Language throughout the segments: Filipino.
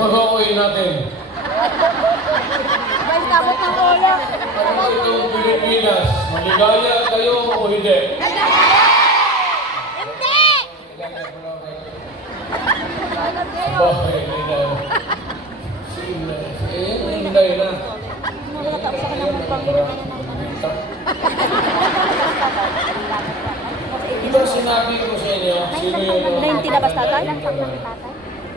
Pag-away natin. May sabot ng ulo. Ano itong Pilipinas? Maligaya kayo o hindi? Hindi! Bakit? Hindi. Hindi na. Nakatapos ako ng pagpapagod. Ito sinabi ko sa inyo, sino yung... 90 na ba tatay?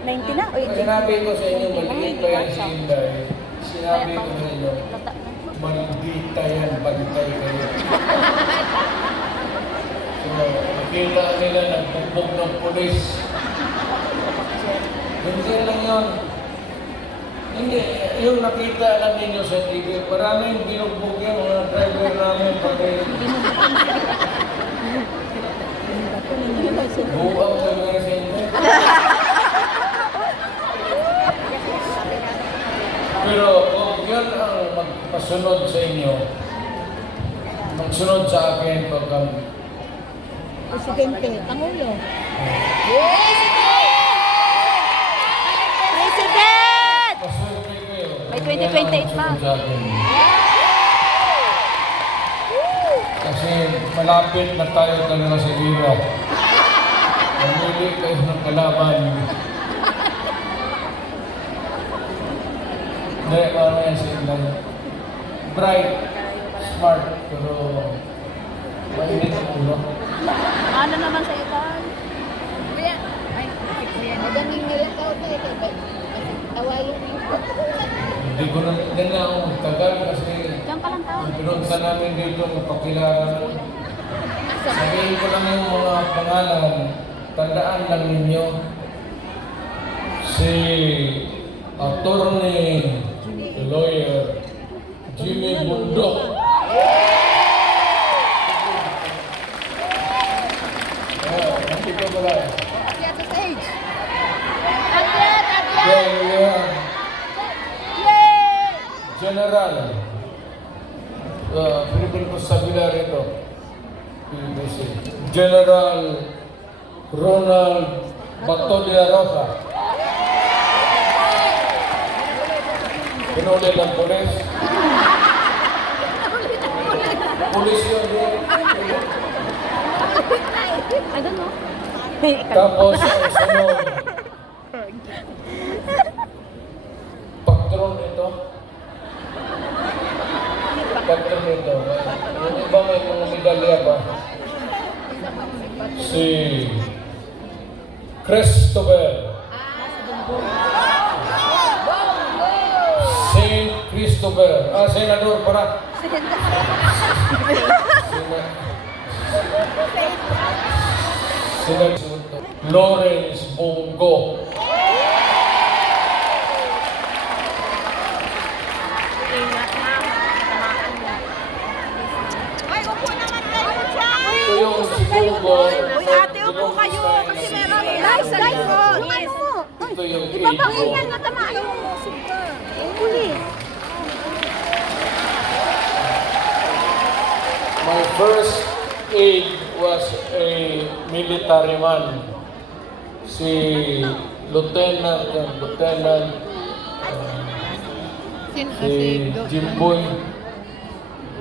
90 na? O Sinabi ko sa inyo, maliit pa yan si Inday. Sinabi ko sa inyo, maldita yan, bantay kayo. So, nakita nila nagbugbog ng pulis. Hindi lang yun. Hindi, yung nakita lang ninyo sa TV, maraming binugbog yan, mga driver namin, pati buwang sa mga sa inyo. Pero kung yun ang magpasunod sa inyo, magsunod sa akin pag kami. Presidente, Pangulo. President! Paswerte kayo. May 2028 pa. Sa akin. Kasi malapit na tayo talaga sa ira. Mamili kayo ng kalaban. Hindi, paano yan sa ilang bright, smart, pero mainit ang ulo. Ano naman sa itan? Magaling nila tao tayo kay awayin mo. Hindi ko na ganyan ako magtagal kasi Diyan ka lang tao. ang pinunta namin dito magpakilala. Sabihin ko lang yung mga pangalan, tandaan lang ninyo. Si attorney, lawyer, Jimmy Bundok. Nandito ba lang? At the stage. Then, General, Philippine Constabulary ito. PBC. General Ronald Bato de la Rosa. Pinuli ng pulis. Pulis yun. I don't know. Tapos, ang sunod, patron ito. Patron ito. Yung iba may mga medalya ba? Si Christopher. Saint Christopher. Senador para. Senador Lawrence Bongo. Ito yung si Bongo. Uy, ate, upo kayo kasi meron live sa likod. Ito yung Ipapahingan na tama yung pulis. My first aide was a military man. Si Lieutenant, si Jimboy